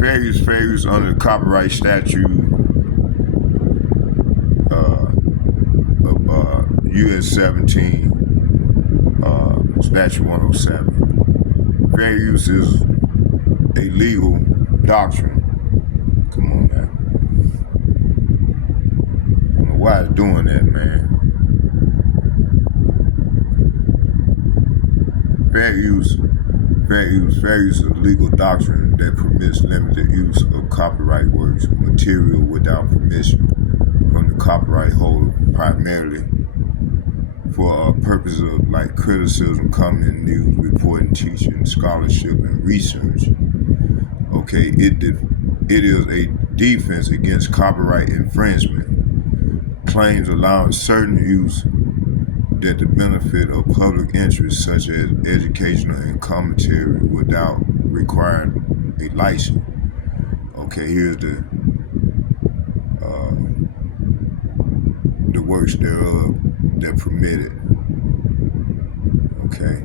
fair use under the copyright statute of U.S. 17, statute 107. Fair use is a legal doctrine. Come on now. I don't know why it's doing that, man. Fair use is a legal doctrine that permits limited use of copyright works material without permission from the copyright holder, primarily for purposes of like criticism, comment, news, reporting, teaching, scholarship, and research. Okay, it is a defense against copyright infringement. Claims allowing certain use that the benefit of public interest, such as educational and commentary, without requiring a license. Okay, here's the works thereof that permitted. Okay,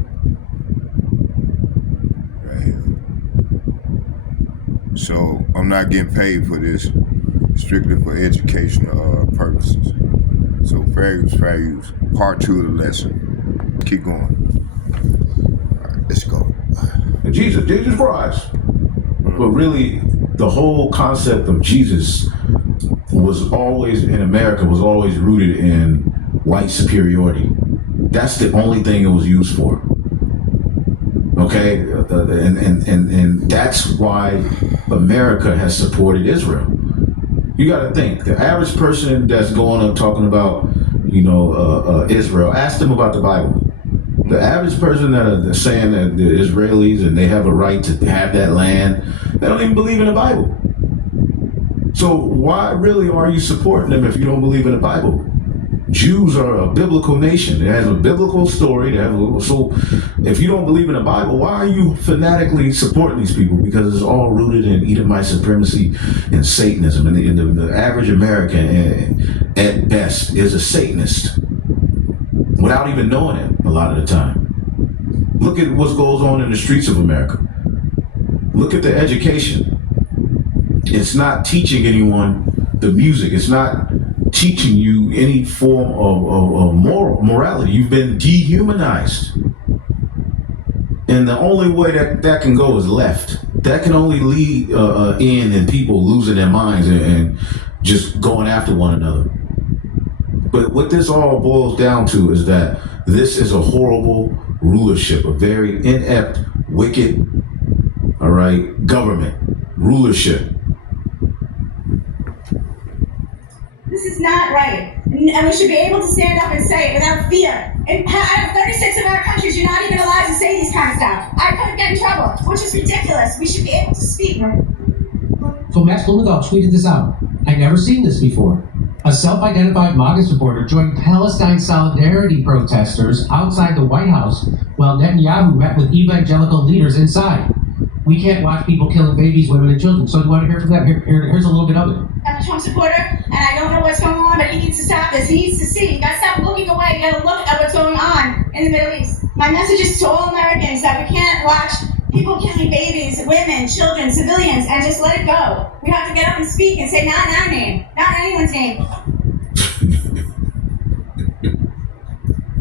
right here. So I'm not getting paid for this, strictly for educational purposes. So fair use, part 2 of the lesson. Keep going. All right, let's go. Jesus Christ. But really, the whole concept of Jesus was always, in America, was always rooted in white superiority. That's the only thing it was used for. Okay? And that's why America has supported Israel. You got to think, the average person that's going up talking about, Israel, ask them about the Bible. The average person that are saying that the Israelis and they have a right to have that land, they don't even believe in the Bible. So why really are you supporting them if you don't believe in the Bible? Jews are a biblical nation. It has a biblical story. So if you don't believe in the Bible, why are you fanatically supporting these people? Because it's all rooted in Edomite supremacy and Satanism. And the average American, at best, is a Satanist without even knowing it a lot of the time. Look at what goes on in the streets of America. Look at the education. It's not teaching anyone the music. It's not teaching you any form of morality. You've been dehumanized. And the only way that can go is left. That can only lead in people losing their minds and just going after one another. But what this all boils down to is that this is a horrible rulership, a very inept, wicked, government, rulership. This is not right. And we should be able to stand up and say it without fear. Out of 36 of our countries, you're not even allowed to say these kind of stuff. I could get in trouble, which is ridiculous. We should be able to speak. So Max Blumenthal tweeted this out. I'd never seen this before. A self-identified MAGA supporter joined Palestine solidarity protesters outside the White House while Netanyahu met with evangelical leaders inside. We can't watch people killing babies, women, and children. So do you want to hear from them? Here's a little bit of it. I'm a Trump supporter, and I don't know what's going on, but he needs to stop this. He needs to see. You gotta stop looking away. You gotta look at what's going on in the Middle East. My message is to all Americans that we can't watch people killing babies, women, children, civilians, and just let it go. We have to get up and speak and say, not in our name, not in anyone's name.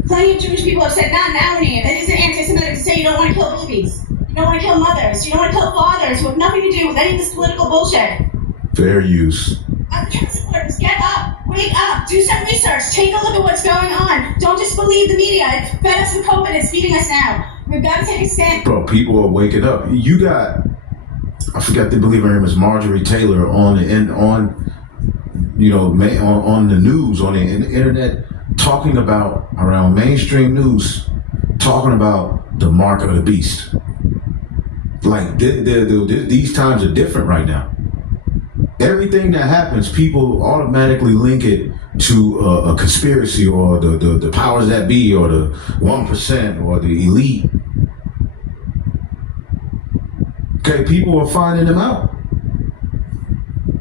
Plenty of Jewish people have said, not in our name. It isn't anti-Semitic to say you don't want to kill babies. You don't want to kill mothers. You don't want to kill fathers who have nothing to do with any of this political bullshit. Fair use. Other Trump supporters, get up, wake up, do some research, take a look at what's going on. Don't just believe the media. It's fed us with COVID, it's feeding us now. We've got to take a stand. Bro, people are waking up. You got, I forgot to believe her name is Marjorie Taylor on the news, on the internet, talking about, around mainstream news, talking about the mark of the beast. Like, these times are different right now. Everything that happens, people automatically link it to a conspiracy or the powers that be or the 1% or the elite. Okay, people are finding them out.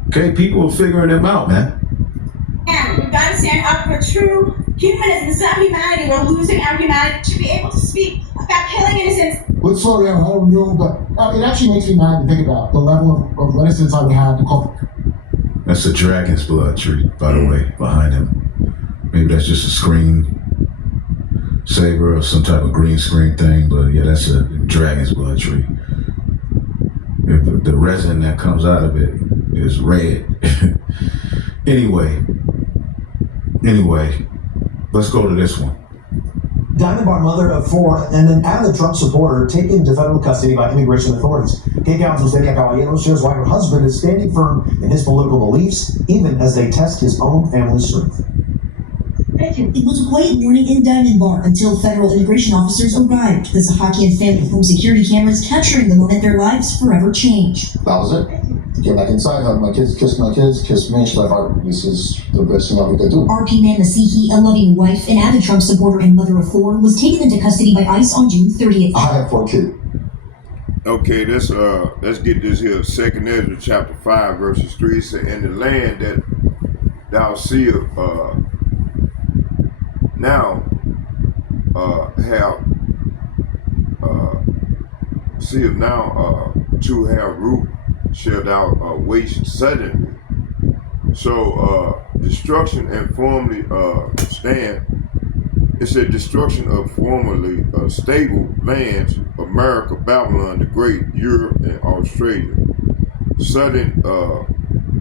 Okay, people are figuring them out, man. And we've got to stand up for true humanism. It's not humanity. We're losing our humanity. We should be able to speak about killing innocents. Let's slow down. I don't know, but it actually makes me mad to think about the level of reticence I would have to call. That's a dragon's blood tree, by the way, behind him. Maybe that's just a screen saber or some type of green screen thing, but yeah, that's a dragon's blood tree. The resin that comes out of it is red. Anyway, let's go to this one. Diamond Bar mother of 4 and an avid Trump supporter taken into federal custody by immigration authorities. Gay counsel Celia Caballero shows why her husband is standing firm in his political beliefs, even as they test his own family's strength. It was a quiet morning in Diamond Bar until federal immigration officers arrived. The Zahakian family home security cameras capturing the moment their lives forever changed. That was it. Get back inside, hug my kids, kiss me. She's like, this is the best thing I could do. RP Man Masihi, a loving wife, an avid Trump supporter, and mother of 4, was taken into custody by ICE on June 30th. I have 4 kids. Okay, let's get this here. 2nd Ezra chapter 5 verses 3 says, "In the land that thou seest now to have root shall thou waste suddenly." So destruction and formerly stand. It said destruction of formerly stable lands, America, Babylon the Great, Europe, and Australia. Sudden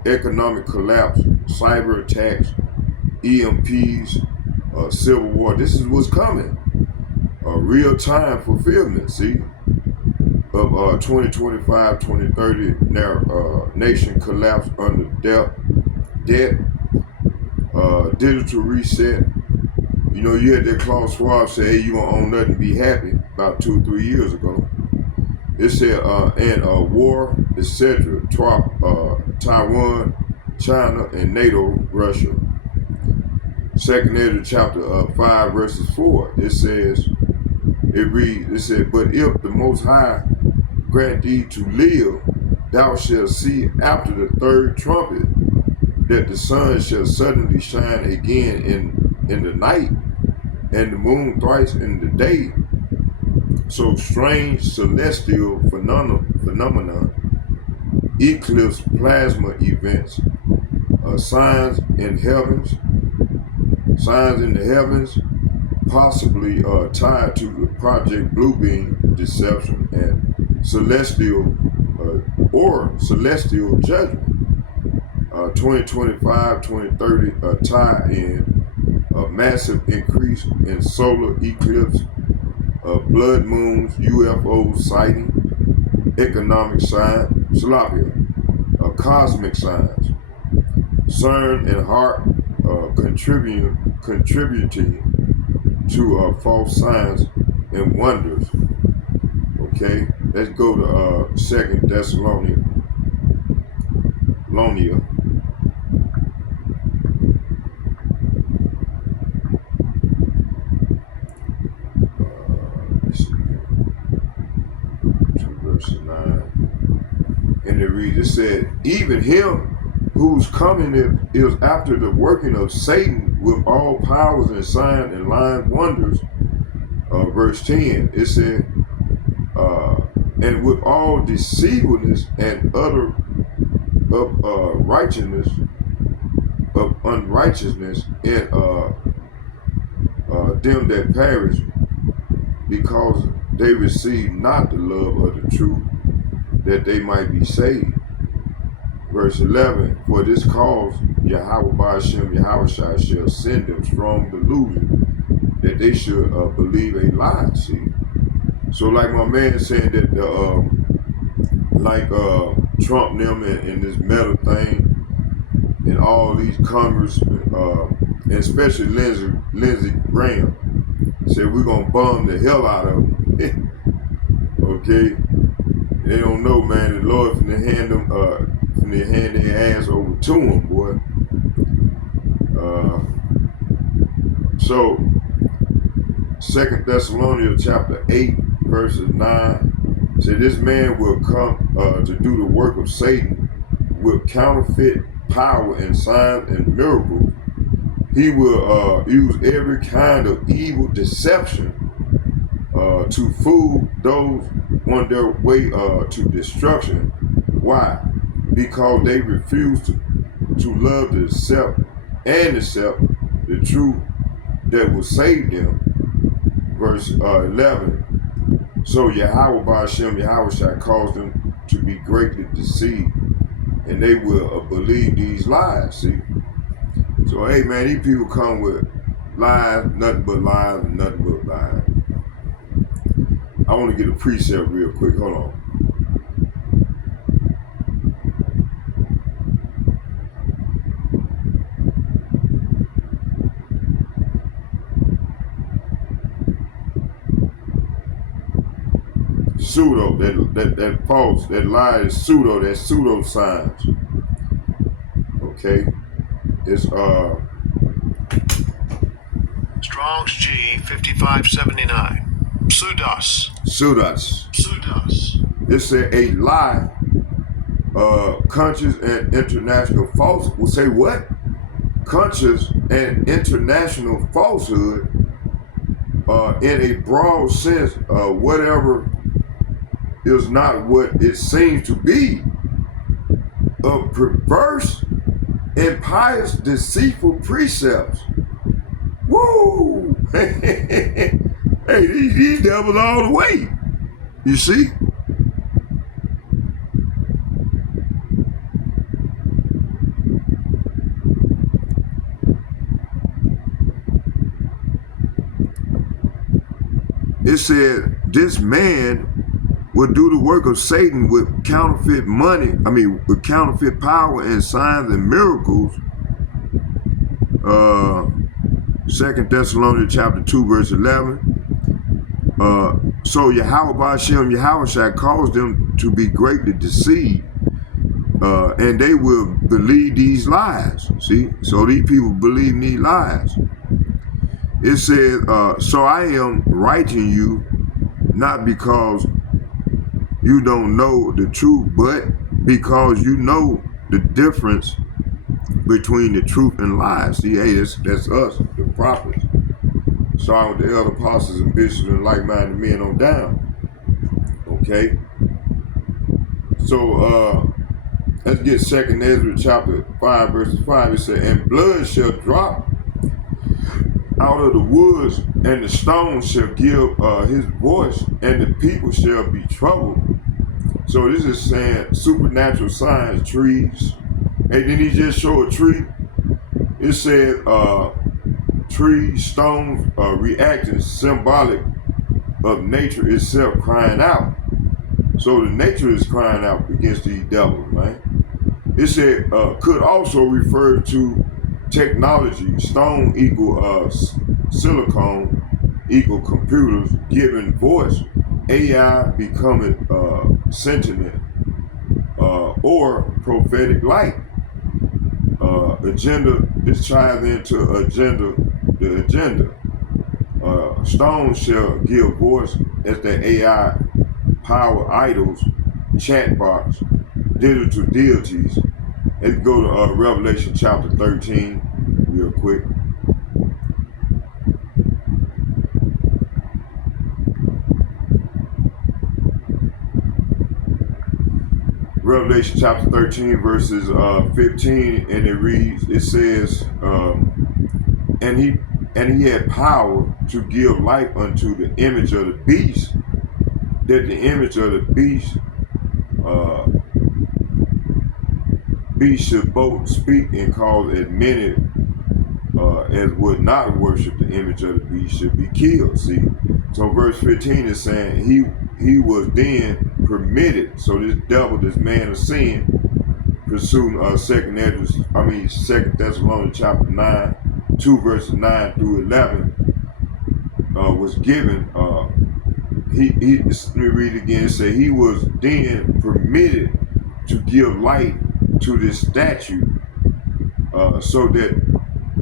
economic collapse, cyber attacks, EMPs, civil war. This is what's coming. Real-time fulfillment, see, of 2025, 2030 nation collapse under debt, digital reset. You know, you had that Klaus Schwab say, "Hey, you gonna own nothing, be happy," about 2 or 3 years ago. It said, and war, etc. Taiwan, China, and NATO, Russia. 2nd Ezra chapter 5 verses 4. It says, it said, "But if the Most High grant thee to live, thou shalt see after the 3rd trumpet that the sun shall suddenly shine again in the night, and the moon thrice in the day. So strange celestial phenomena, eclipse, plasma events, signs in the heavens, possibly tied to the Project Bluebeam deception and celestial judgment. 2025, 2030 tie-in, a massive increase in solar eclipse, blood moons, UFO sighting, economic sign, cosmic signs, CERN and HARP contributing to false signs and wonders. Okay, let's go to 2nd Thessalonians. Verse 9. And it said, "Even him whose coming is after the working of Satan with all powers and signs and lying wonders." Verse 10, it said, "And with all deceivableness and utter of unrighteousness in them that perish, because they receive not the love of the truth, that they might be saved." Verse 11, "For this cause Yahweh Ba'ashem Yahushua shall send them strong delusion, that they should believe a lie." See, so like my man saying that Trump and them and this metal thing and all these congressmen, and especially Lindsey Graham, said we're gonna bomb the hell out of them. Okay, they don't know, man. The Lord finna hand their ass over to them, boy. So 2nd Thessalonians chapter 8 verses 9 say, "This man will come to do the work of Satan with counterfeit power and signs and miracles. He will use every kind of evil deception to fool those on their way to destruction. Why? Because they refuse to love the self and accept the truth that will save them. Verse 11. So Yahweh Ba'ashem Yahweh shall cause them to be greatly deceived, and they will believe these lies. See? So hey man, these people come with lies, nothing but lies, and nothing but lies. I want to get a precept real quick. Hold on. Pseudo, that false, that lie is pseudo, that's pseudo signs. Okay. It's Strong's G 5579. Pseudos. It's a lie, conscious and international false. We'll say what? Conscious and international falsehood, in a broad sense, whatever is not what it seems to be, of perverse, impious, deceitful precepts. Woo! Hey, these devils all the way. You see? It said, this man will do the work of Satan with counterfeit money, with counterfeit power and signs and miracles. 2 Thessalonians chapter 2, verse 11. So Yahweh Ba'ashem Yahweh shall cause them to be greatly deceived, and they will believe these lies. See? So these people believe these lies. It says, so I am writing you, not because you don't know the truth, but because you know the difference between the truth and lies. See, hey, that's us, the prophets. Starting with the elder apostles and bishops and like-minded men on down. Okay? So, let's get 2 Ezra chapter 5, verses 5. It said, and blood shall drop out of the woods, and the stones shall give his voice, and the people shall be troubled. So this is saying supernatural signs, trees. Hey, didn't he just show a tree? It said trees, stones, reacting, symbolic of nature itself crying out. So the nature is crying out against these devils, man. It said could also refer to technology. Stone equal silicone equal computers giving voice. AI becoming sentient or prophetic light. Agenda, this ties into the agenda. Stone shall give voice as the AI power idols, chatbots, digital deities. Let's go to Revelation chapter 13 real quick. Revelation chapter 13 verses 15, and it reads, it says, and he had power to give life unto the image of the beast, that the image of the beast should both speak and cause as many as would not worship the image of the beast should be killed. See, so verse 15 is saying he was then permitted. So this devil, this man of sin, pursuing 2 Thessalonians chapter 9, 2 verses 9 through 11, was given. Let me read it again. It said he was then permitted to give light to this statue, so that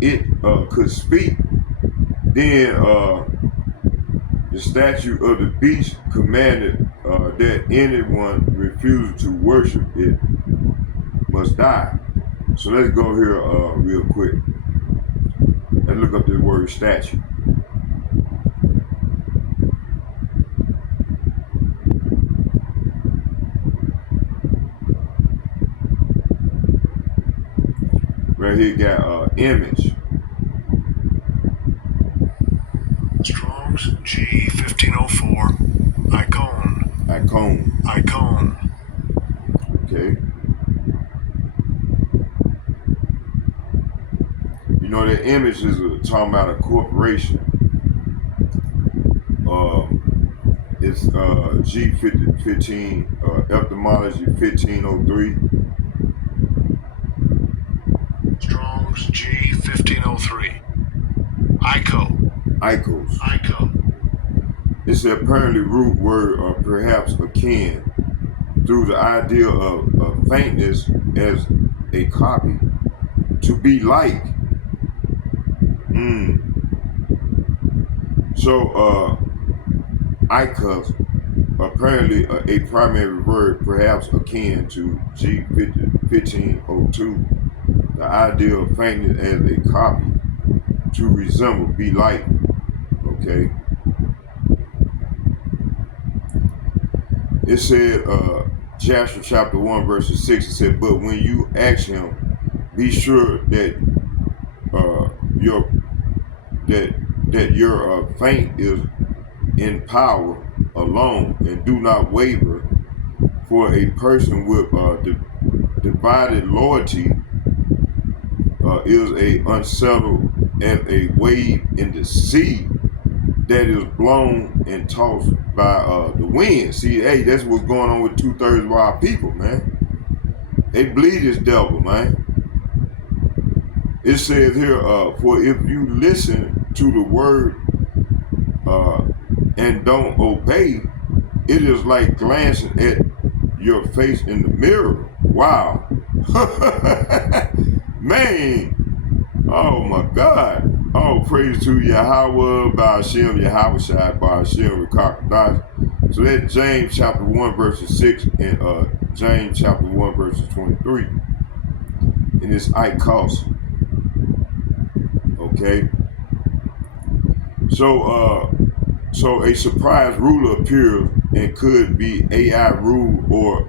it could speak. Then the statue of the beast commanded that anyone refusing to worship it must die. So let's go here real quick. Let's look up this word statue. right here got image. Strong's G 1504. Icon. Okay. You know that image is talking about a corporation. It's G15 etymology 1503. Strong's G 1503. Icos. Ico. It's an apparently root word or perhaps akin through the idea of faintness as a copy. To be like. So icos, apparently a primary word perhaps akin to G1502. The idea of faintness as a copy. To resemble, be like. Okay. It said, Joshua chapter 1, verses 6, it said, but when you ask him, be sure that your faith is in power alone, and do not waver, for a person with divided loyalty is a unsettled as a wave in the sea that is blown and tossed by the wind. See, hey, that's what's going on with 2/3 of our people, man. They believe this devil, man. It says here, for if you listen to the word and don't obey, it is like glancing at your face in the mirror. Wow. Man. Oh my God. Oh, praise to Yahweh, Ba'ashem, Yahushua, Ba'ashem, Rekakadash. So that's James chapter 1, verses 6 and James chapter 1, verses 23. And it's Icos. Okay. So a surprise ruler appears and could be AI rule or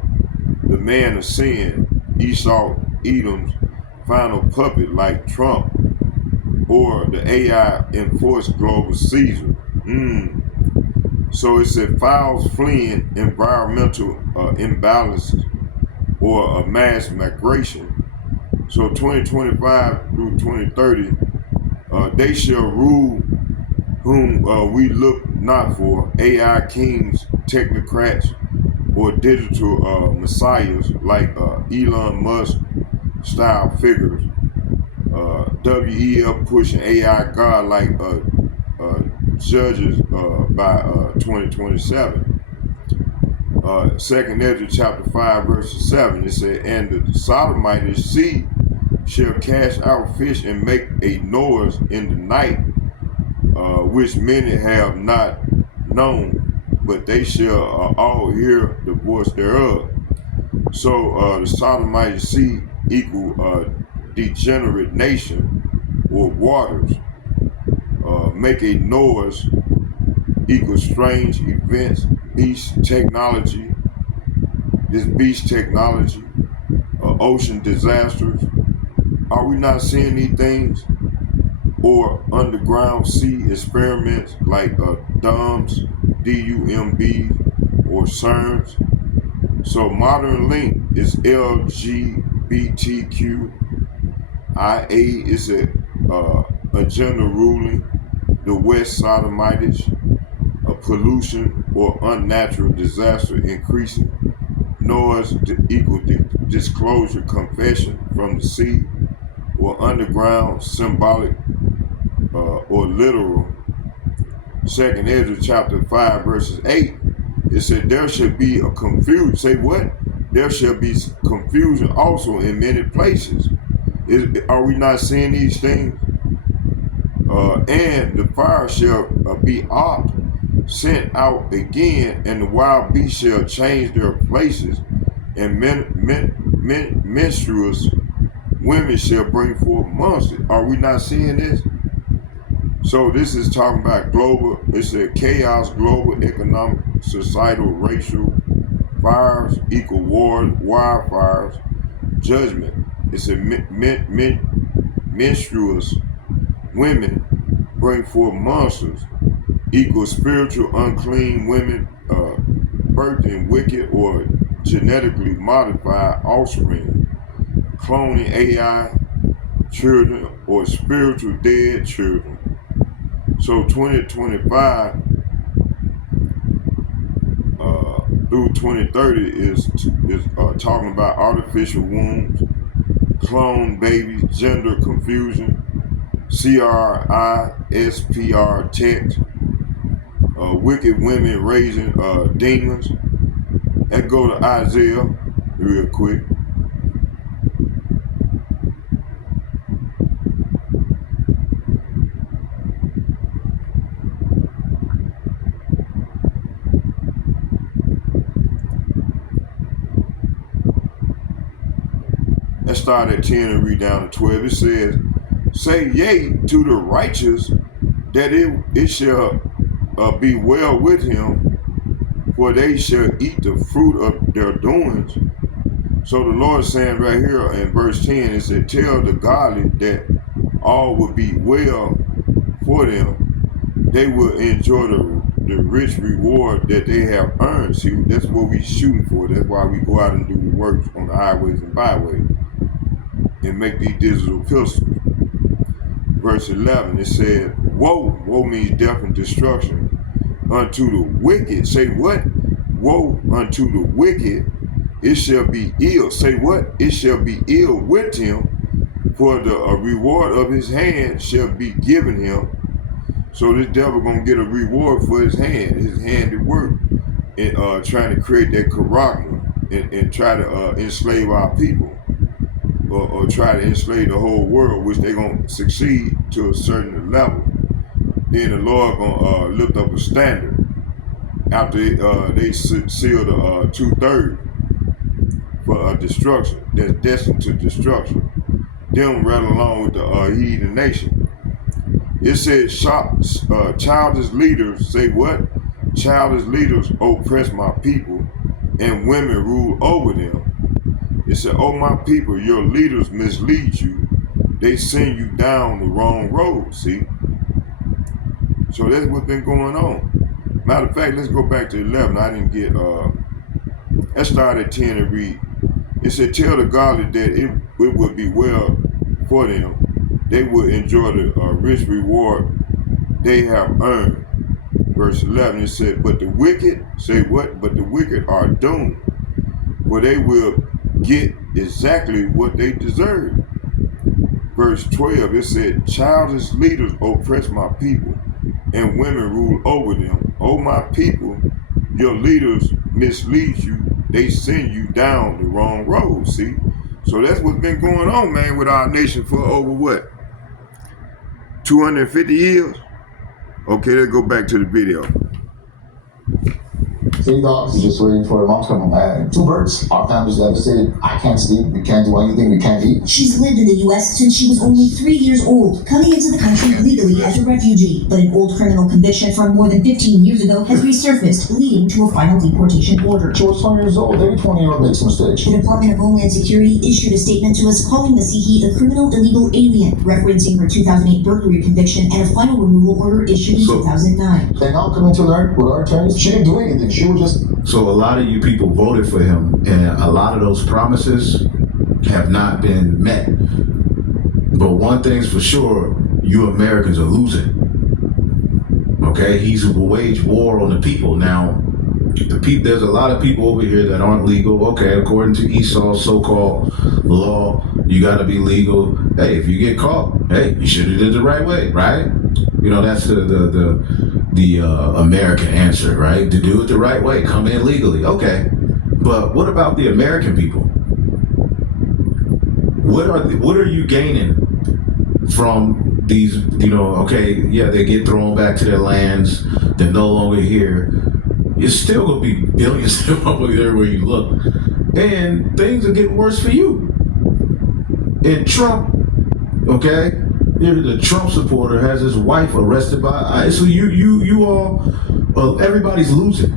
the man of sin, Esau, Edom's final puppet like Trump, or the AI enforced global Caesar. So it said files fleeing environmental imbalances or a mass migration. So 2025 through 2030, they shall rule whom we look not for, AI kings, technocrats, or digital messiahs like Elon Musk style figures. WEF pushing AI God like judges by 2027. Second Ezra chapter 5 verse 7, it said, and the Sodomite sea shall cast out fish and make a noise in the night, which many have not known, but they shall all hear the voice thereof. So the Sodomite sea equal degenerate nation or waters. Make a noise equals strange events, beast technology, this beast technology, ocean disasters. Are we not seeing these things? Or underground sea experiments like DUMBs, DUMB, or CERNs. So modern link is LGBTQIA is a agenda ruling the West Sodomites, a pollution or unnatural disaster increasing, noise equal disclosure confession from the sea, or underground symbolic or literal. Second Ezra chapter 5 verses 8, it said there should be a confusion. Say what? There shall be confusion also in many places. Are we not seeing these things? And the fire shall be sent out again, and the wild beasts shall change their places, and menstruous women shall bring forth monsters. Are we not seeing this? So this is talking about global, it's a chaos, global, economic, societal, racial, fires equal war, wildfires, judgment. It said menstruous women bring forth monsters, equal spiritual unclean women, birthing wicked or genetically modified offspring, cloning AI children or spiritual dead children. So 2025 through 2030 is talking about artificial wombs, clone babies, gender confusion, CRISPR text, wicked women raising demons. Let's go to Isaiah real quick. Let's start at 10 and read down to 12. It says, say yea to the righteous, that it shall be well with him, for they shall eat the fruit of their doings. So the Lord is saying right here in verse 10, it said, tell the godly that all will be well for them. They will enjoy the rich reward that they have earned. See, that's what we're shooting for. That's why we go out and do the work on the highways and byways and make these digital pistols. Verse 11, it said, woe, woe means death and destruction, unto the wicked. Say what? Woe unto the wicked, it shall be ill. Say what? It shall be ill with him, for the reward of his hand shall be given him. So this devil gonna get a reward for his handiwork, and trying to create that character and try to enslave our people. Or try to enslave the whole world, which they're going to succeed to a certain level. Then the Lord going to lift up a standard after they seal the 2/3 for destruction, that's destined to destruction. Them right along with the heathen nation. It says, childish leaders, say what? Childish leaders oppress my people, and women rule over them. It said, oh my people, your leaders mislead you. They send you down the wrong road, see? So that's what's been going on. Matter of fact, let's go back to 11. I didn't get, let's start at 10 and read. It said, tell the godly that it would be well for them. They will enjoy the rich reward they have earned. Verse 11, it said, but the wicked, say what? But the wicked are doomed, for they will get exactly what they deserve. Verse 12, it said, childish leaders oppress my people, and women rule over them. Oh my people, your leaders mislead you. They send you down the wrong road, see? So that's what's been going on, man, with our nation for over what? 250 years? Okay, let's go back to the video. 3 dogs just waiting for her mom to come home. 2 birds. Our family's devastated. I can't sleep. We can't do anything. We can't eat. She's lived in the U.S. since she was only 3 years old, coming into the country legally as a refugee. But an old criminal conviction from more than 15 years ago has resurfaced, leading to a final deportation order. She was 20 years old. Every 20-year-old makes mistakes. The Department of Homeland Security issued a statement to us calling Masihi a criminal illegal alien, referencing her 2008 burglary conviction and a final removal order issued in 2009. They now coming to learn with our attorneys. She didn't do anything. She was just... So a lot of you people voted for him, and a lot of those promises have not been met. But one thing's for sure, you Americans are losing. Okay, he's will wage war on the people. Now, there's a lot of people over here that aren't legal. Okay, according to Esau's so-called law, you got to be legal. Hey, if you get caught, hey, you should have did it the right way, right? You know, that's the American answer, right? To do it the right way, come in legally. Okay, but what about the American people? What are you gaining from these? You know, okay, yeah, they get thrown back to their lands. They're no longer here. It's still gonna be billions everywhere you look, and things are getting worse for you. And Trump, okay. The Trump supporter has his wife arrested by ICE. So you all, everybody's losing.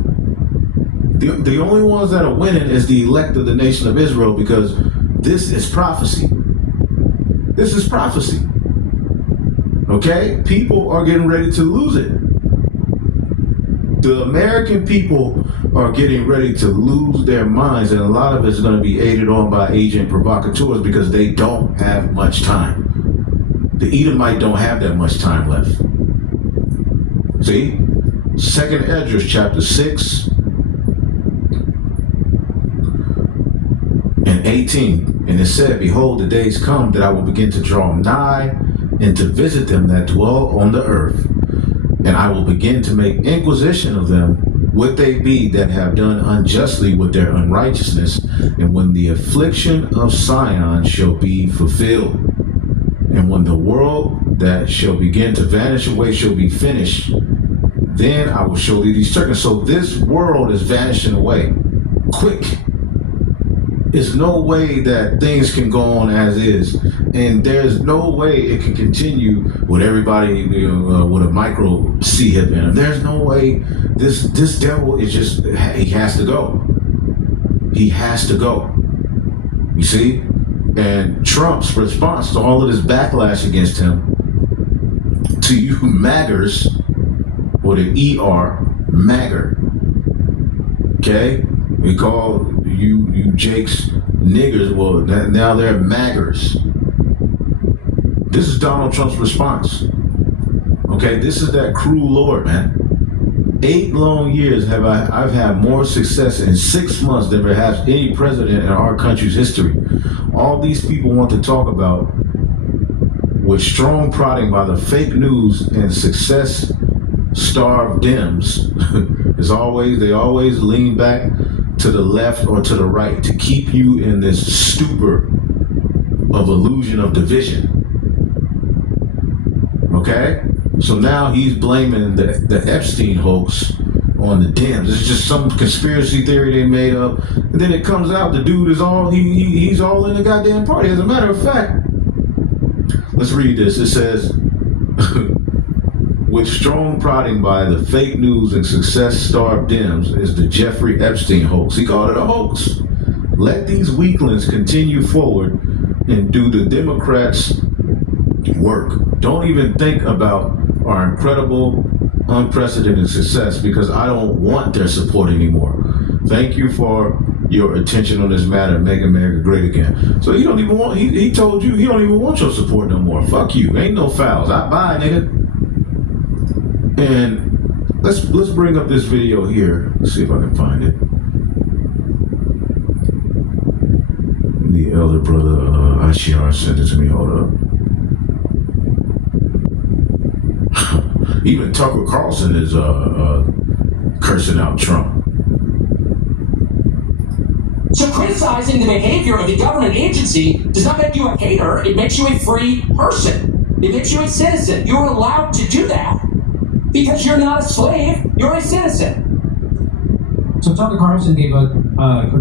The only ones that are winning is the elect of the nation of Israel, because this is prophecy. This is prophecy. Okay? People are getting ready to lose it. The American people are getting ready to lose their minds, and a lot of it's going to be aided on by agent provocateurs because they don't have much time. The Edomite don't have that much time left. See? 2nd Esdras chapter 6 and 18. And it said, behold, the days come that I will begin to draw nigh and to visit them that dwell on the earth. And I will begin to make inquisition of them, what they be that have done unjustly with their unrighteousness, and when the affliction of Sion shall be fulfilled, and when the world that shall begin to vanish away shall be finished, then I will show thee these tokens. So this world is vanishing away quick. There's no way that things can go on as is, and there's no way it can continue with everybody with a micro C-hip in him. There's no way. This devil is just, he has to go. He has to go. You see? And Trump's response to all of this backlash against him, to you maggers, with an ER, magger. Okay? We call you Jake's niggers. Well, now they're maggers. This is Donald Trump's response. Okay, this is that cruel Lord, man. 8 long years have I've had more success in 6 months than perhaps any president in our country's history. All these people want to talk about, with strong prodding by the fake news and success-starved Dems, they always lean back to the left or to the right to keep you in this stupor of illusion of division. Okay? So now he's blaming the Epstein hoax on the Dems. It's just some conspiracy theory they made up. And then it comes out the dude is all, he's all in the goddamn party. As a matter of fact, let's read this. It says, with strong prodding by the fake news and success-starved Dems is the Jeffrey Epstein hoax. He called it a hoax. Let these weaklings continue forward and do the Democrats' work. Don't even think about our incredible, unprecedented success because I don't want their support anymore. Thank you for your attention on this matter. Make America great again. So he don't even want, he told you he don't even want your support no more. Fuck you. Ain't no fouls. Bye, nigga. And let's bring up this video here. Let's see if I can find it. The elder brother Ashiar sent it to me. Hold up. Even Tucker Carlson is cursing out Trump. So criticizing the behavior of a government agency does not make you a hater. It makes you a free person. It makes you a citizen. You're allowed to do that. Because you're not a slave, you're a citizen. So Tucker Carlson gave a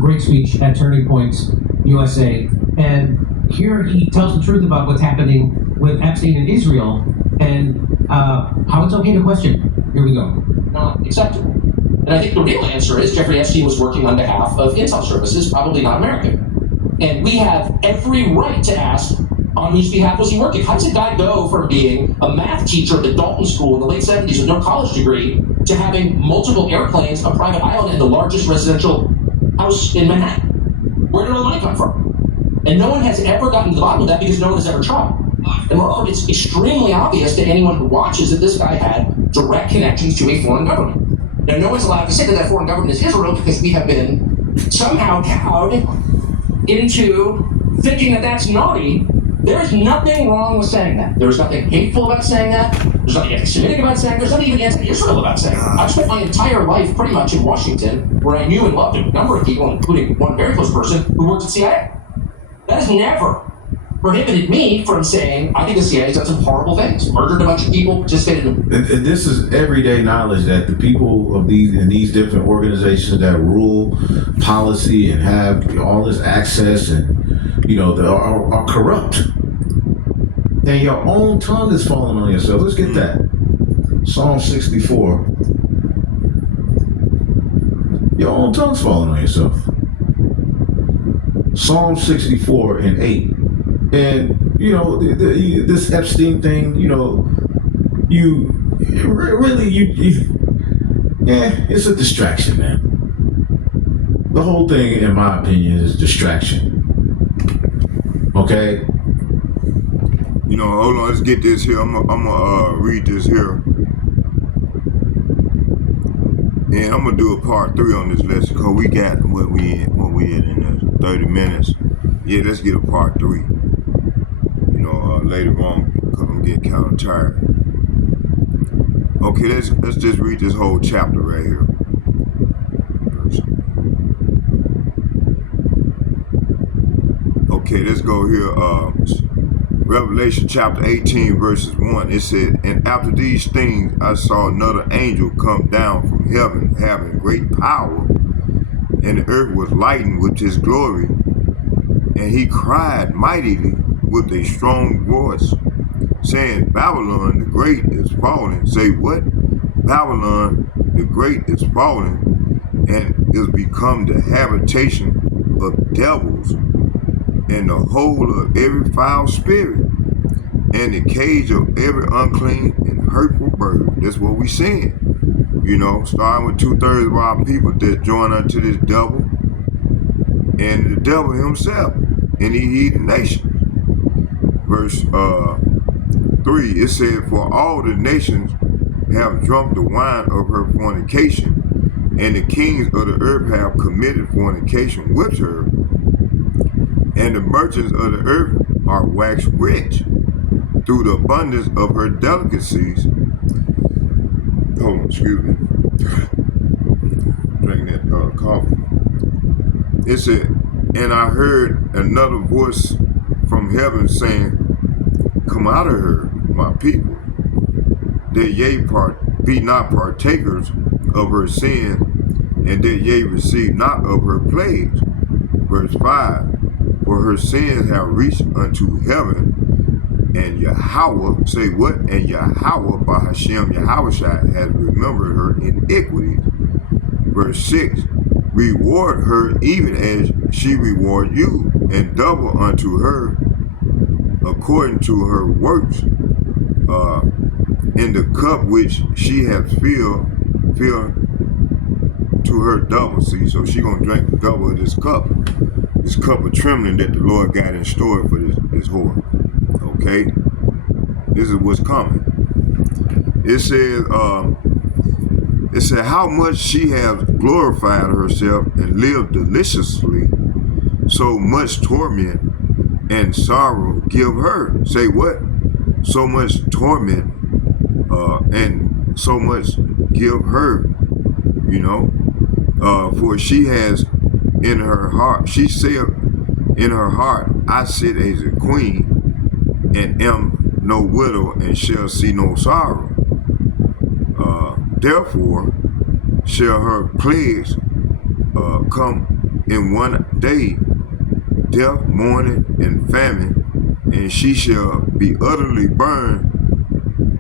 great speech at Turning Points USA, and here he tells the truth about what's happening with Epstein in Israel and how it's okay to question. Here we go. Not acceptable. And I think the real answer is Jeffrey Epstein was working on behalf of intel services, probably not American. And we have every right to ask, on whose behalf was he working? How does a guy go from being a math teacher at the Dalton School in the late 70s with no college degree to having multiple airplanes, a private island, and the largest residential house in Manhattan? Where did all the money come from? And no one has ever gotten to the bottom of that because no one has ever tried. And moreover, it's extremely obvious to anyone who watches that this guy had direct connections to a foreign government. Now, no one's allowed to say that that foreign government is Israel because we have been somehow cowed into thinking that that's naughty. There's nothing wrong with saying that. There's nothing hateful about saying that. There's nothing anti-Semitic about saying that. There's nothing even anti-Israel about saying that. I've spent my entire life pretty much in Washington, where I knew and loved a number of people, including one very close person who worked at CIA. That has never prohibited me from saying, I think the CIA has done some horrible things. Murdered a bunch of people, participated in... And this is everyday knowledge that the people of these different organizations that rule policy and have all this access and are corrupt. And your own tongue is falling on yourself. Let's get that. Psalm 64. Your own tongue's falling on yourself. Psalm 64 and 8. And you know, this Epstein thing, you know, it's a distraction, man. The whole thing, in my opinion, is distraction. Okay. You know, hold on, let's get this here. I'm gonna read this here. And I'm gonna do a part 3 on this lesson because we got what we had in there, 30 minutes. Yeah, let's get a part 3. You know, later on because I'm getting kind of tired. Okay, let's just read this whole chapter right here. Okay, let's go here. Revelation chapter 18 verses 1. It said, "And after these things I saw another angel come down from heaven, having great power, and the earth was lightened with his glory. And he cried mightily with a strong voice, saying, Babylon the great is fallen." Say what? Babylon the great is fallen, and is become the habitation of devils, and the hole of every foul spirit, and the cage of every unclean and hurtful bird. That's what we seeing. You know, starting with 2/3 of our people that join unto this devil, and the devil himself, and he heathen nation. Verse 3, it said, "For all the nations have drunk the wine of her fornication, and the kings of the earth have committed fornication with her, and the merchants of the earth are waxed rich through the abundance of her delicacies." Hold on, excuse me. Drinking that coffee. It said, "And I heard another voice from heaven saying, Come out of her, my people, that ye be not partakers of her sin, and that ye receive not of her plagues." Verse 5, "For her sins have reached unto heaven, and Yahweh," say what? "And Yahweh by Hashem Yahushua has remembered her iniquities." Verse 6, "Reward her even as she reward you, and double unto her according to her works, in the cup which she has filled to her double." See, so she gonna drink double of this cup of trembling that the Lord got in store for this whore. Okay, this is what's coming. It says, "How much she has glorified herself and lived deliciously, so much torment and sorrow give her." Say what? So much torment and so much give her, you know, for she has in her heart, she said in her heart, "I sit as a queen and am no widow and shall see no sorrow. Therefore shall her plagues come in one day, death, mourning, and famine, and she shall be utterly burned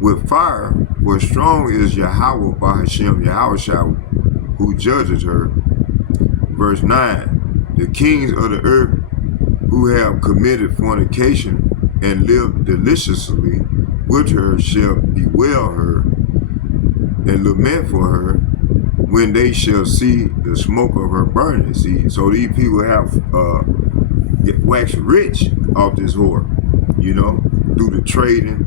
with fire, for strong is Yahweh by Hashem Yahushua, who judges her." Verse 9, "The kings of the earth who have committed fornication and lived deliciously with her shall bewail her and lament for her when they shall see the smoke of her burning." See, so these people have get waxed rich off this whore, you know, through the trading,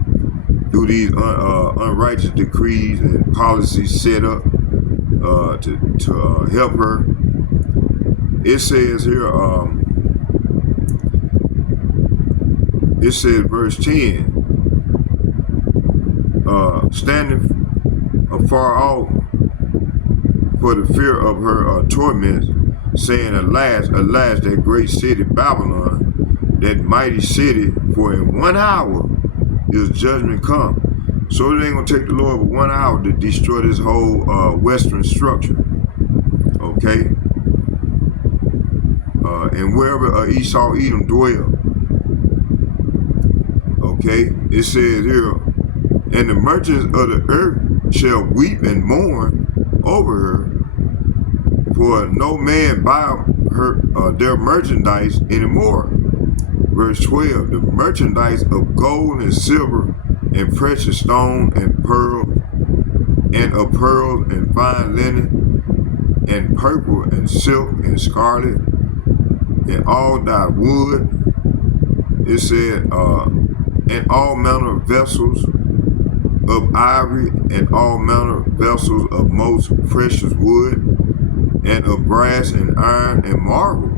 through these unrighteous decrees and policies set up to help her. It says here, it says verse 10, "Standing afar off for the fear of her torments, saying, Alas, alas, that great city Babylon, that mighty city, for in 1 hour is judgment come." So it ain't gonna take the Lord but 1 hour to destroy this whole western structure. Okay? And wherever Esau, Edom dwell. Okay? It says here, "And the merchants of the earth shall weep and mourn over her, for no man buy her their merchandise anymore, Verse 12, the merchandise of gold and silver and precious stone and pearls and fine linen and purple and silk and scarlet and all dyed wood. It said, and all manner of vessels of ivory and all manner of vessels of most precious wood and of brass and iron and marble.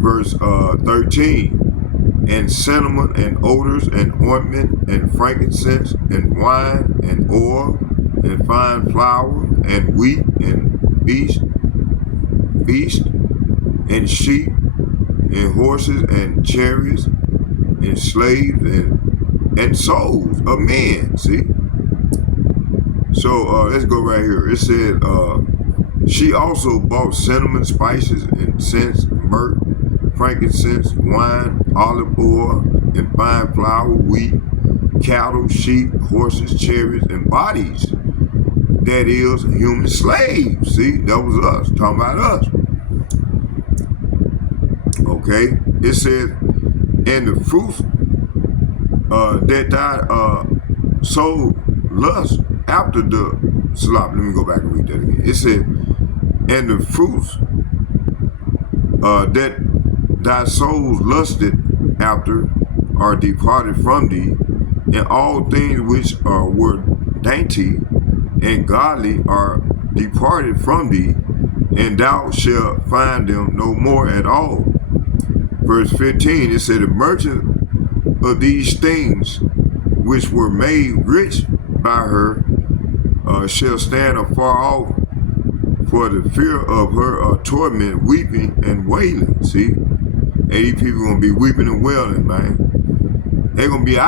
Verse 13, and cinnamon and odors and ointment and frankincense and wine and oil and fine flour and wheat and beast and sheep and horses and chariots and slaves and souls of men. See? So let's go right here. It said, she also bought cinnamon, spices, and scents, myrrh, frankincense, wine, olive oil, and fine flour, wheat, cattle, sheep, horses, chariots, and bodies. That is, human slaves. See, that was us, talking about us. Okay, it says, and the fruits that died sold lust after the slop. Let me go back and read that again. It said, and the fruits that thy souls lusted after are departed from thee, and all things which were dainty and godly are departed from thee, and thou shalt find them no more at all. Verse 15, it said, the merchant of these things which were made rich by her shall stand afar off for the fear of her torment, weeping and wailing. See? And these people gonna be weeping and wailing, man. They're gonna be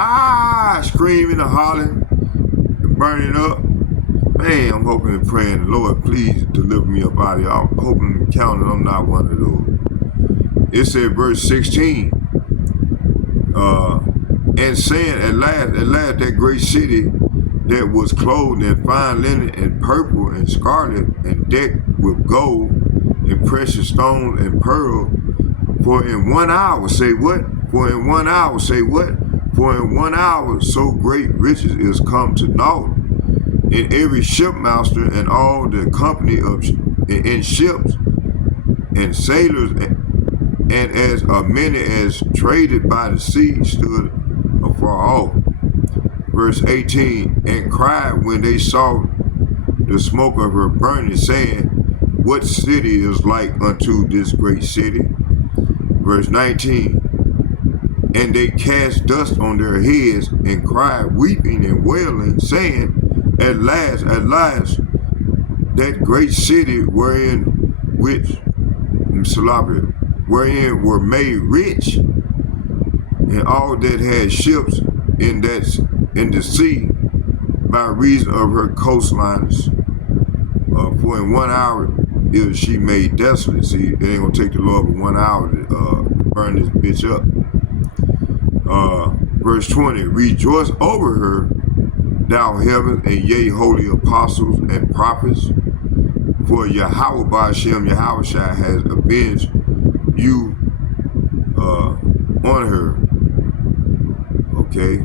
screaming and hollering and burning up. Man, I'm hoping and praying, Lord, please deliver me up out of here. I'm hoping and counting I'm not one of those. It said, verse 16, and saying, at last, that great city that was clothed in fine linen and purple and scarlet and decked with gold and precious stones and pearls, for in 1 hour, say what? For in 1 hour, say what? For in 1 hour so great riches is come to naught. And every shipmaster and all the company of in ships and sailors and as many as traded by the sea stood afar off. Verse 18, and cried when they saw the smoke of her burning, saying, what city is like unto this great city? Verse 19, and they cast dust on their heads and cried, weeping and wailing, saying, at last, that great city wherein were made rich, and all that had ships in the sea by reason of her coastlines. For in 1 hour is she made desolate. See, it ain't gonna take the Lord but 1 hour to burn this bitch up. Verse 20, rejoice over her, thou heaven, and yea, holy apostles and prophets, for Yahweh Ba'ashem, Yahushua has avenged you on her. Okay.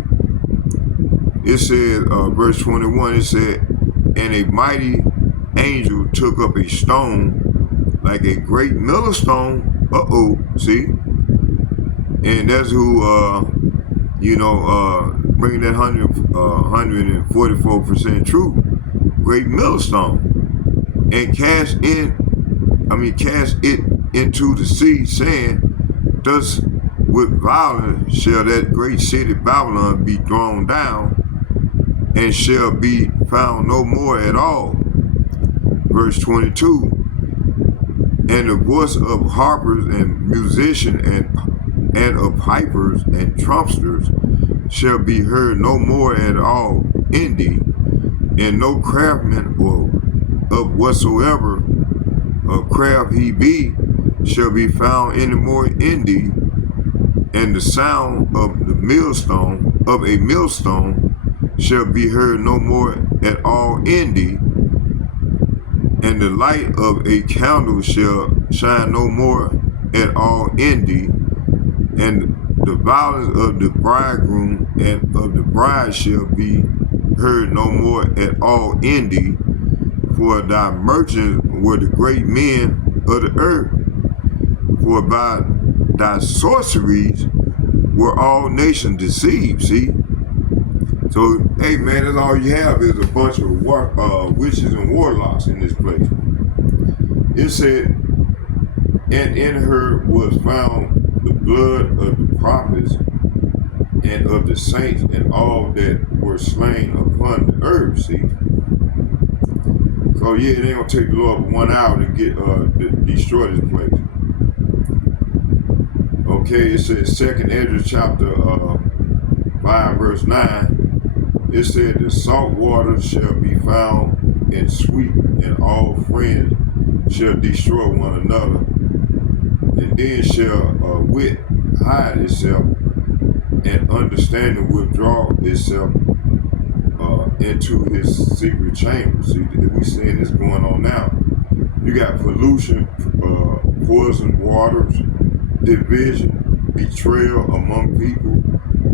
It said, verse 21, it said, and a mighty angel took up a stone like a great millstone. See? And that's who, bring that 144% truth. Great millstone. And cast it into the sea, saying, thus with violence shall that great city Babylon be thrown down, and shall be found no more at all. Verse 22, and the voice of harpers and musicians and of pipers and trumpeters shall be heard no more at all in thee, and no craftsman or of whatsoever craft he be shall be found any more in thee, and the sound of a millstone shall be heard no more at all in thee, and the light of a candle shall shine no more at all in thee, And the violence of the bridegroom and of the bride shall be heard no more at all in thee, for thy merchants were the great men of the earth. For by thy sorceries were all nations deceived. See? So, hey man, that's all you have is a bunch of witches and warlocks in this place. It said, and in her was found the blood of the prophets and of the saints and all that were slain upon the earth. See? So yeah, it ain't gonna take the Lord but 1 hour to get to destroy this place. Okay, it says 2nd Ezra chapter 5 verse 9. It said the salt water shall be found and sweet, and all friends shall destroy one another. And then shall wit hide itself, and understanding withdraw itself into his secret chamber. See, we seeing this going on now. You got pollution, poison waters, division, betrayal among people.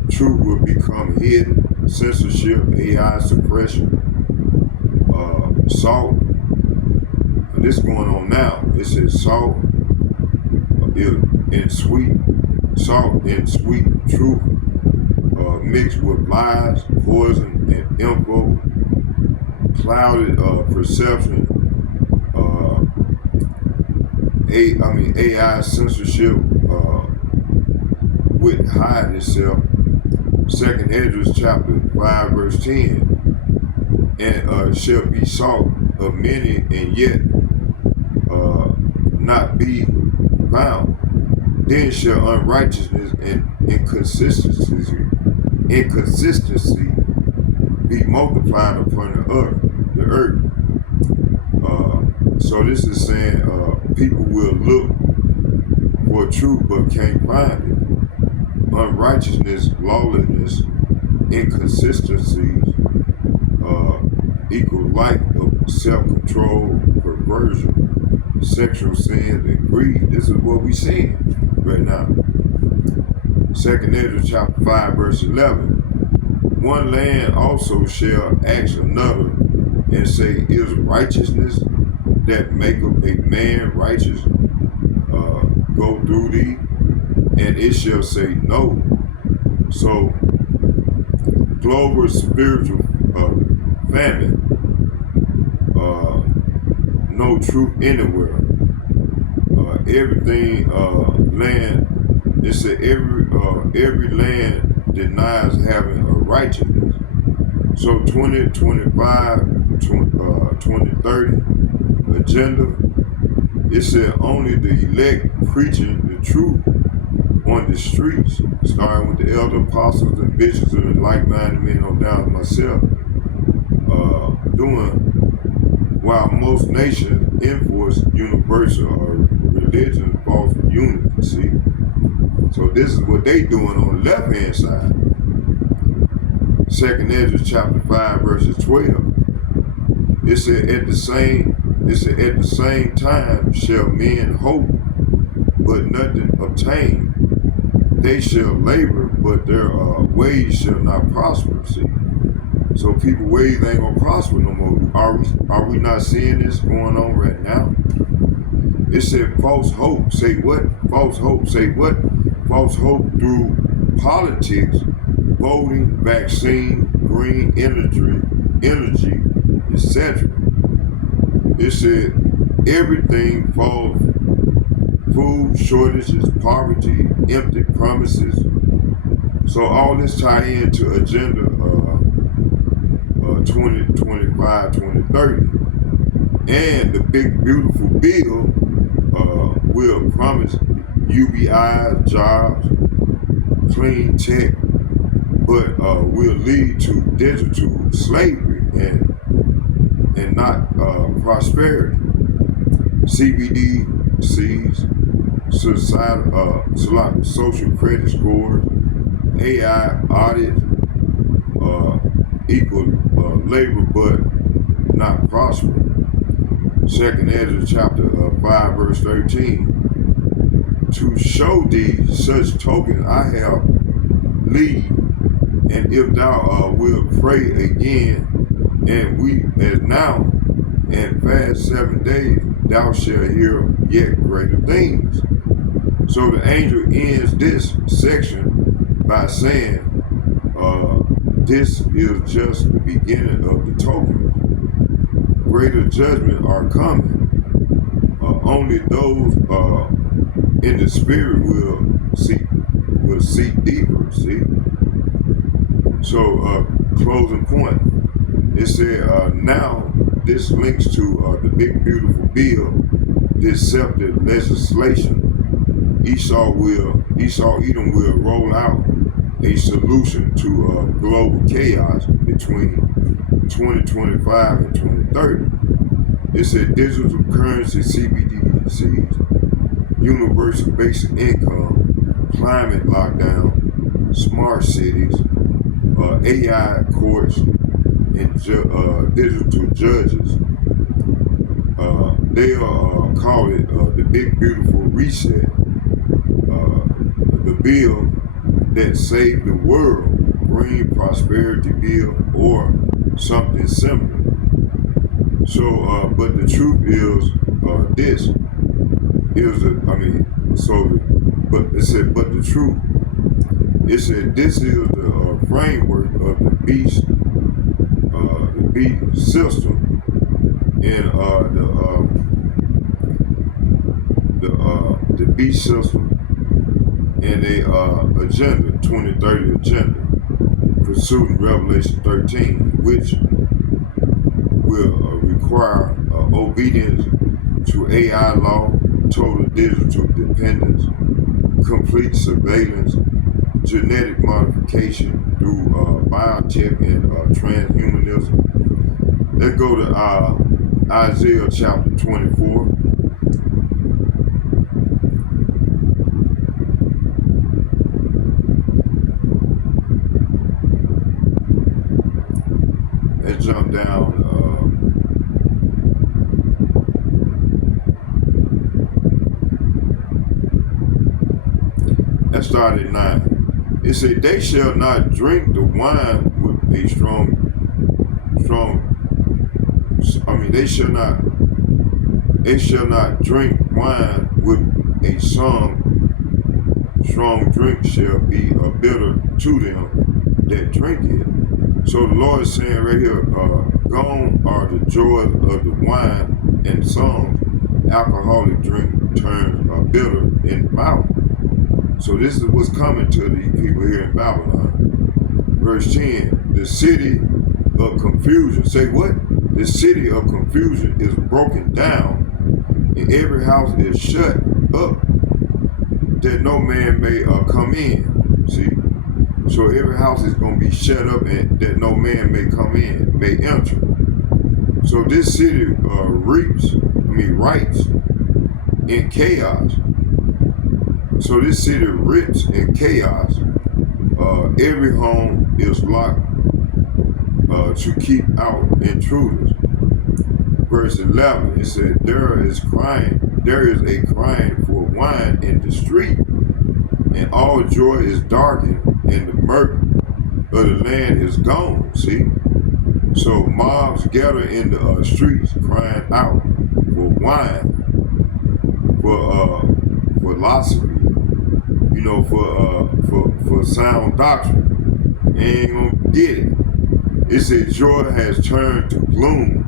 Truth will become hidden, censorship, AI suppression, salt. This is going on now. It says salt and sweet, salt and sweet truth mixed with lies, poison, and info, clouded perception, AI censorship, with hide itself. 2nd Ezra chapter 5 verse 10, and shall be sought of many and yet not be found. Then shall unrighteousness and inconsistency be multiplied upon the earth. So this is saying people will look for truth but can't find it. Unrighteousness, lawlessness, inconsistencies equal lack of self-control, perversion, sexual sins, and greed. This is what we seeing right now. 2nd Ezra chapter 5 verse 11. One land also shall ask another and say, is righteousness that maketh a man righteous go through thee? And it shall say no. So global spiritual famine, no truth anywhere. Everything land, it said every land denies having a righteousness. So 2025, 2030 agenda, it said only the elect preaching the truth on the streets, starting with the elder apostles and bishops and like-minded men on down to myself, doing, while most nations enforce universal or religion false unity. See, so this is what they doing on the left-hand side. 2nd Ezra chapter 5 verses 12. It said at the same time shall men hope, but nothing obtain. They shall labor, but their ways shall not prosper. See, so people ways ain't gonna prosper no more. Are we not seeing this going on right now? It said false hope. Say what? False hope. Say what? False hope through politics, voting, vaccine, green energy, etc. It said everything falls. Food shortages, poverty, empty promises. So all this tie into agenda 2025, 2030. And the big beautiful bill will promise UBI, jobs, clean tech, but will lead to digital slavery and not prosperity. CBDCs, social credit scores, AI audit, equal labor but not prosper. 2nd Ezra chapter 5 verse 13. to show thee such token I have leave, and if thou wilt pray again, and weep as now, and fast 7 days, thou shalt hear yet greater things. So the angel ends this section by saying, this is just the beginning of the token. Greater judgment are coming. Only those in the spirit will see deeper. See. So closing point. It said now this links to the big beautiful bill, deceptive legislation. Edom will roll out a solution to global chaos between 2025 and 2030. It said digital currency, CBDCs, universal basic income, climate lockdown, smart cities, AI courts, and digital judges. They call it the Big Beautiful Reset, the bill that saved the world, Green Prosperity Bill, or something similar. So, but the truth is, this is, but it said, but the truth, it said, this is the framework of the beast system, and the beast system, and a agenda, 2030 agenda, pursuing Revelation 13, which will require obedience to AI law, total digital dependence, complete surveillance, genetic modification through biotech and transhumanism. Let's go to Isaiah chapter 24. Let's jump down. Let's start at 9. It said, they shall not drink the wine with a strong, they shall not drink wine with a strong drink shall be bitter to them that drink it. So the Lord is saying right here, gone are the joys of the wine, and some alcoholic drink turns bitter in the mouth. So this is what's coming to these people here in Babylon. Verse 10, the city of confusion. Say what? The city of confusion is broken down, and every house is shut up, that no man may come in. See? So every house is going to be shut up, and that no man may come in, may enter. So this city rips in chaos. So this city rips in chaos. Every home is locked to keep out intruders. Verse 11, it said, there is a crying for wine in the street, and all joy is darkened, and the murk of the land is gone. See? So mobs gather in the streets crying out for wine, for philosophy, for sound doctrine. Ain't gonna get it. It says joy has turned to gloom.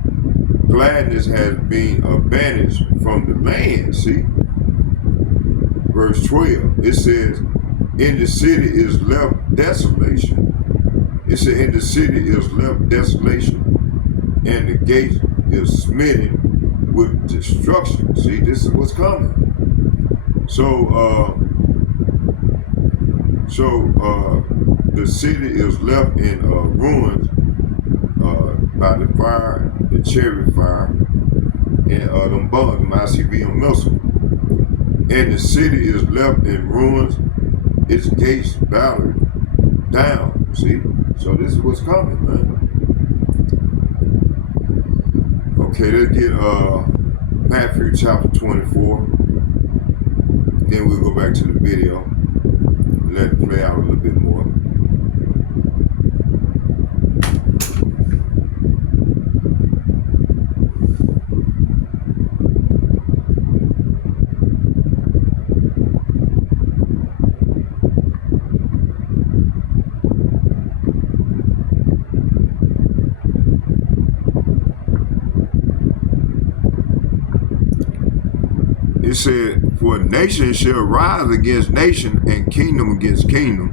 Gladness has been banished from the land. See? Verse 12. It says, in the city is left desolation. It said, in the city is left desolation, and the gate is smitten with destruction. See, this is what's coming. So the city is left in ruins by the fire, the chariot fire, and them bombs, them ICBM missile. And the city is left in ruins, its gates battered down. See? So this is what's coming, man. Okay, let's get Matthew chapter 24. then we'll go back to the video, let it play out a little bit more. It said, for nation shall rise against nation and kingdom against kingdom,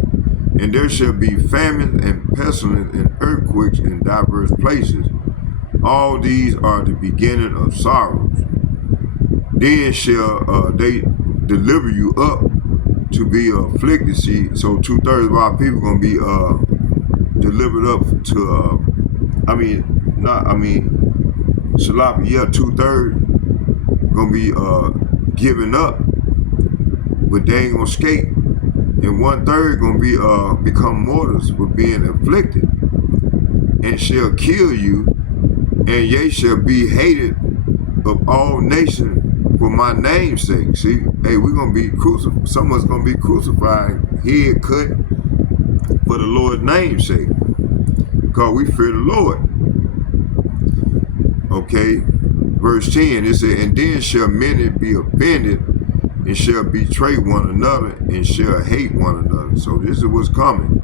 and there shall be famine and pestilence and earthquakes in diverse places. All these are the beginning of sorrows. Then shall they deliver you up to be afflicted. See, so 2/3 of our people gonna be delivered up to Shalapa, yeah, 2/3 gonna be given up, but they ain't gonna escape, and 1/3 gonna be become mortals for being afflicted, and shall kill you, and ye shall be hated of all nations for my name's sake. See, hey, we're gonna be crucified. Someone's gonna be crucified, head cut for the Lord's name's sake, because we fear the Lord. Okay. Verse 10, it said, and then shall many be offended, and shall betray one another, and shall hate one another. So this is what's coming.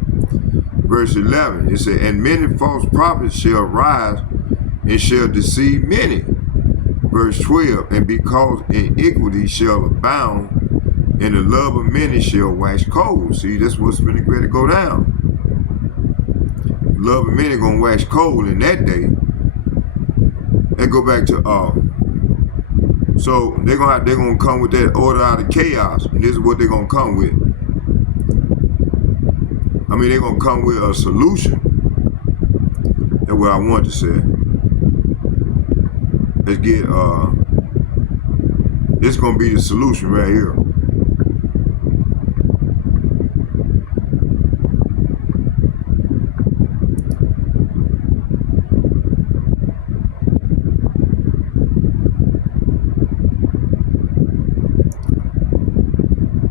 Verse 11, it said, and many false prophets shall rise, and shall deceive many. Verse 12, and because iniquity shall abound, and the love of many shall wax cold. See, that's what's going to go down. The love of many going to wax cold in that day. And go back to so they're gonna come with that order out of chaos, and this is what they're gonna come with. I mean, they're gonna come with a solution. That's what I want to say. Let's get this is gonna be the solution right here.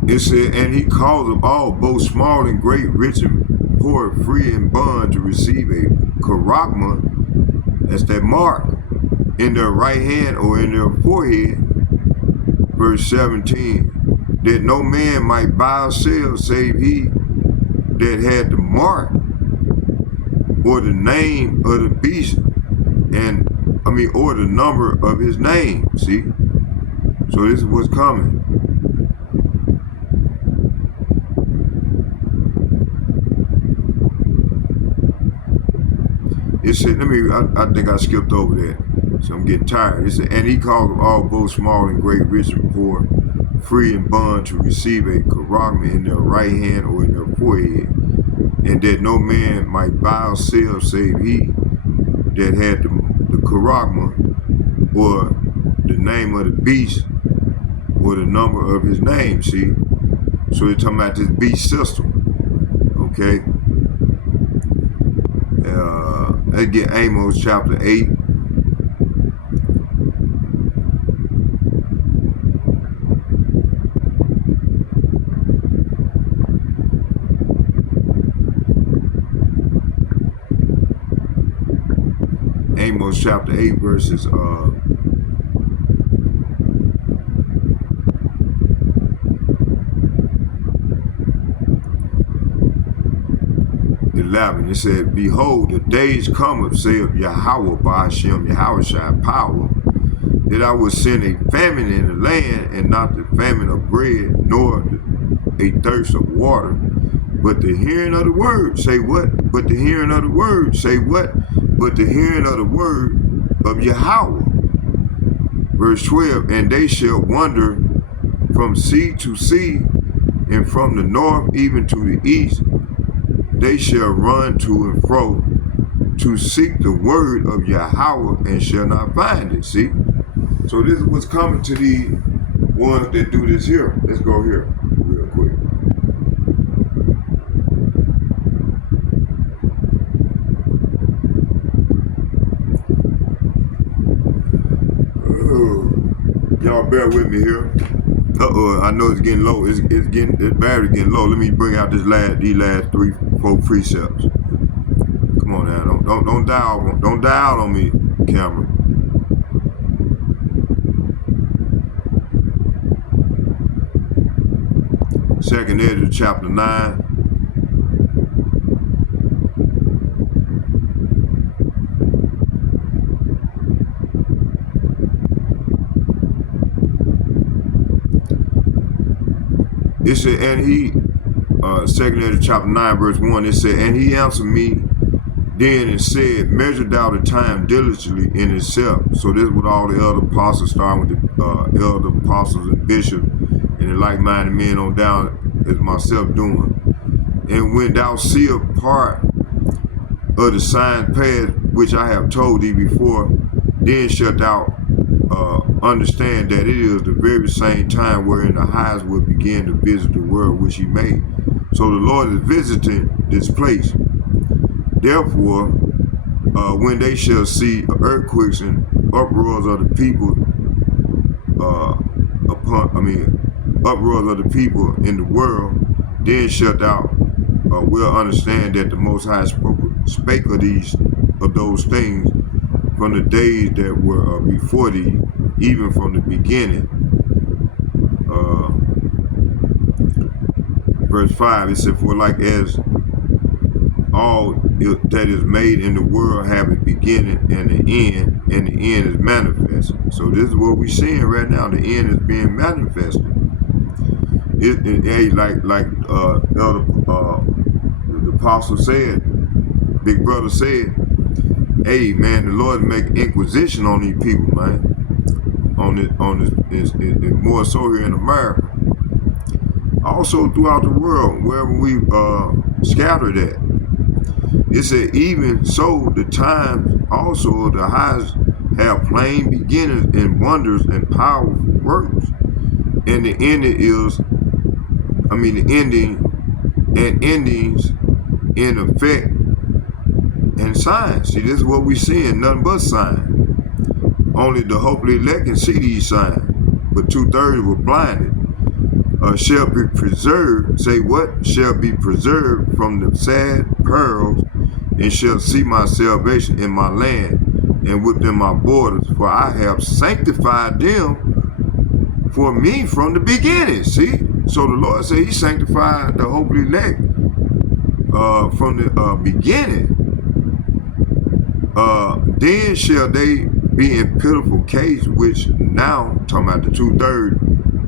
It said, and he calls of all, both small and great, rich and poor, free and bond, to receive a charagma, that's that mark, in their right hand or in their forehead. Verse 17, that no man might buy or sell save he that had the mark or the name of the beast, or the number of his name. See? So this is what's coming. It said, I think I skipped over that, so I'm getting tired. It said, and he called all, both small and great, rich and poor, free and bond, to receive a charagma in their right hand or in their forehead, and that no man might buy or sell save he that had the charagma, or the name of the beast, or the number of his name. See? So they're talking about this beast system. Okay? Let's get Amos chapter 8. Amos chapter 8 verses 11, it said, behold, the days cometh, saith Yahweh by Hashem, Yahushua power, that I will send a famine in the land, and not the famine of bread, nor a thirst of water, but the hearing of the word. Say what? But the hearing of the word. Say what? But the hearing of the word of Yahweh. Verse 12, and they shall wander from sea to sea, and from the north even to the east. They shall run to and fro to seek the word of Yahweh, and shall not find it. See? So this is what's coming to the ones that do this here. Let's go here real quick. Y'all bear with me here. I know it's getting low. It's battery getting low. Let me bring out these last 3-4 precepts. Come on now, don't die out on me, camera. Second Ezra chapter 9. It said, and he, Second Ezra chapter 9, verse 1, it said, and he answered me then and said, measure thou the time diligently in itself. So this is what all the other apostles, starting with the elder apostles and bishops and the like-minded men on down, as myself doing. And when thou see a part of the signs past, which I have told thee before, then shalt thou understand that it is the very same time wherein the highest will begin to visit the world which he made. So the Lord is visiting this place. Therefore, when they shall see earthquakes and uproars of the people, uproars of the people in the world, then shalt thou will understand that the Most High spake of those things from the days that were before thee, even from the beginning. Verse 5, it said, for like as all that is made in the world have a beginning and an end, and the end is manifested. So this is what we're seeing right now. The end is being manifested. The apostle said, Big Brother said, hey man, the Lord make inquisition on these people, man. On this, more so here in America. Also throughout the world, wherever we scattered at. It said, even so the times also the highest have plain beginnings and wonders and powerful works. And the ending and endings in effect and signs. See, this is what we seeing, nothing but signs. Only the hopefully elect can see these signs, but 2/3 were blinded. Shall be preserved, say what? Shall be preserved from the sad pearls, and shall see my salvation in my land, and within my borders, for I have sanctified them for me from the beginning. See? So the Lord said he sanctified the hopefully elect from the beginning. Then shall they be in pitiful case, which now, talking about the 2/3,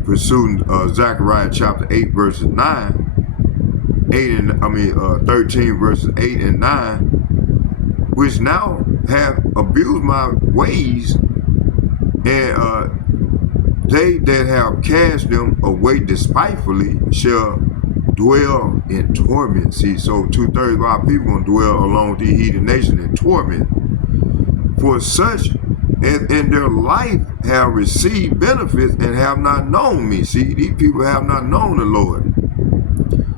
pursuing Zechariah chapter 8 verses 9, 13 verses 8 and 9, which now have abused my ways, and they that have cast them away despitefully shall dwell in torment. See, so 2/3 of our people gonna dwell along with the heathen nation in torment. For such as in their life have received benefits and have not known me. See, these people have not known the Lord.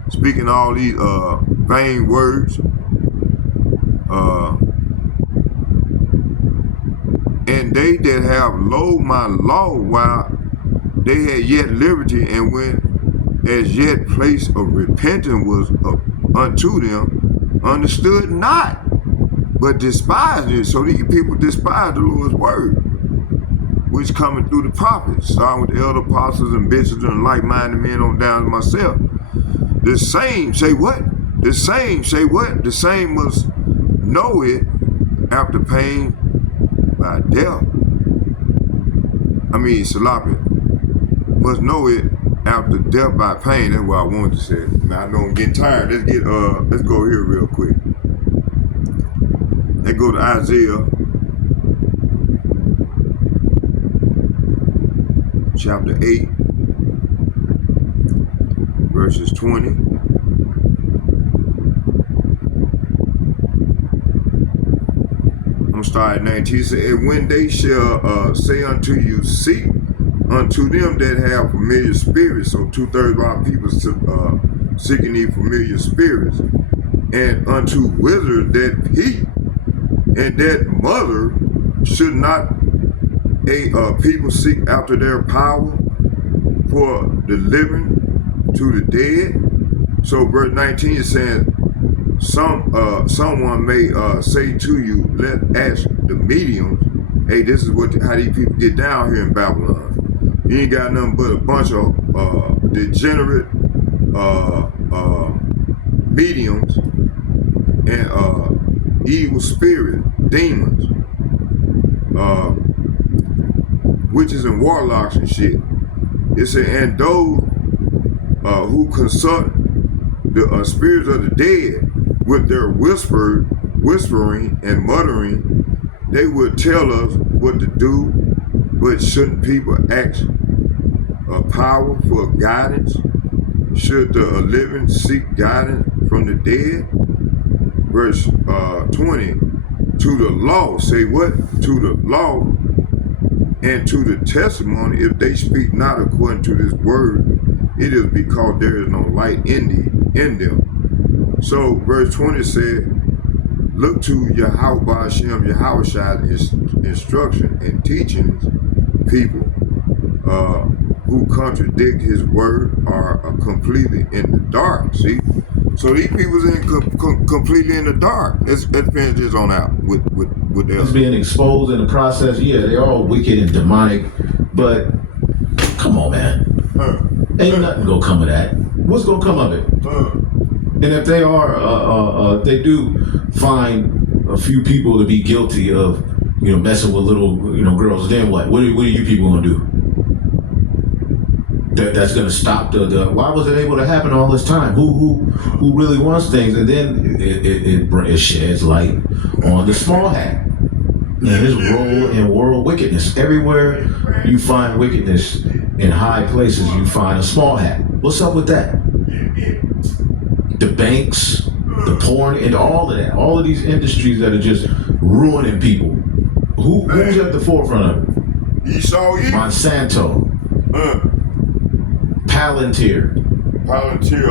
Speaking all these vain words, and they that have loathed my law while they had yet liberty, and when as yet place of repentance was unto them, understood not, but despised it. So these people despise the Lord's word, which coming through the prophets, starting with the elder apostles and bishops and like-minded men on down to myself. The same say what? The same say what? The same must know it after pain by death. Salapia must know it after death by pain. That's what I wanted to say. Now I know I'm getting tired. Let's go here real quick. Let's go to Isaiah chapter 8 verses 20. I'm gonna start at 19. He said, and when they shall say unto you, seek unto them that have familiar spirits. So 2/3 of our people seeking these familiar spirits, and unto wizards that peep, and that mother, should not a people seek after their power, for the living to the dead. So verse 19 is saying, someone may say to you, let ask the mediums, hey, this is how these people get down here in Babylon. You ain't got nothing but a bunch of degenerate mediums and evil spirit, demons, witches and warlocks and shit. It said, and those who consult the spirits of the dead with their whispering and muttering, they would tell us what to do, but shouldn't people ask power for guidance? Should the living seek guidance from the dead? Verse 20, to the law, say what? To the law and to the testimony, if they speak not according to this word, it is because there is no light in them. So verse 20 said, look to Yahweh Hashem, Yahweh's instruction and teachings. People who contradict his word are completely in the dark. See? So these people's completely in the dark. Let's finish this on out with It's being exposed in the process. Yeah, they're all wicked and demonic, but come on, man. Ain't nothing gonna come of that. What's gonna come of it? And if they are, they do find a few people to be guilty of, messing with little, girls, then what? What are you people gonna do? That's gonna stop the why was it able to happen all this time? Who really wants things? And then it sheds light on the small hat and his role in world wickedness. Everywhere you find wickedness in high places, you find a small hat. What's up with that? The banks, the porn, and all of that. All of these industries that are just ruining people. Who's at the forefront of it? Monsanto. Palantir,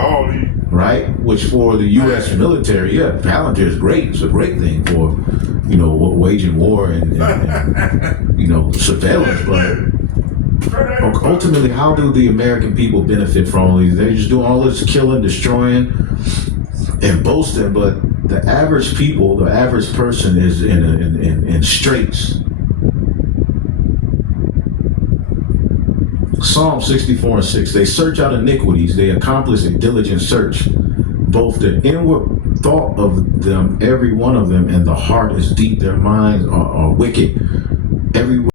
all these. Right? Which for the U.S. military, Palantir is great. It's a great thing for, waging war and surveillance. But ultimately, how do the American people benefit from all these? They're just doing all this killing, destroying, and boasting. But the average people, the average person is in straits. Psalm 64:6, they search out iniquities, they accomplish a diligent search. Both the inward thought of them, every one of them, and the heart is deep, their minds are wicked. Every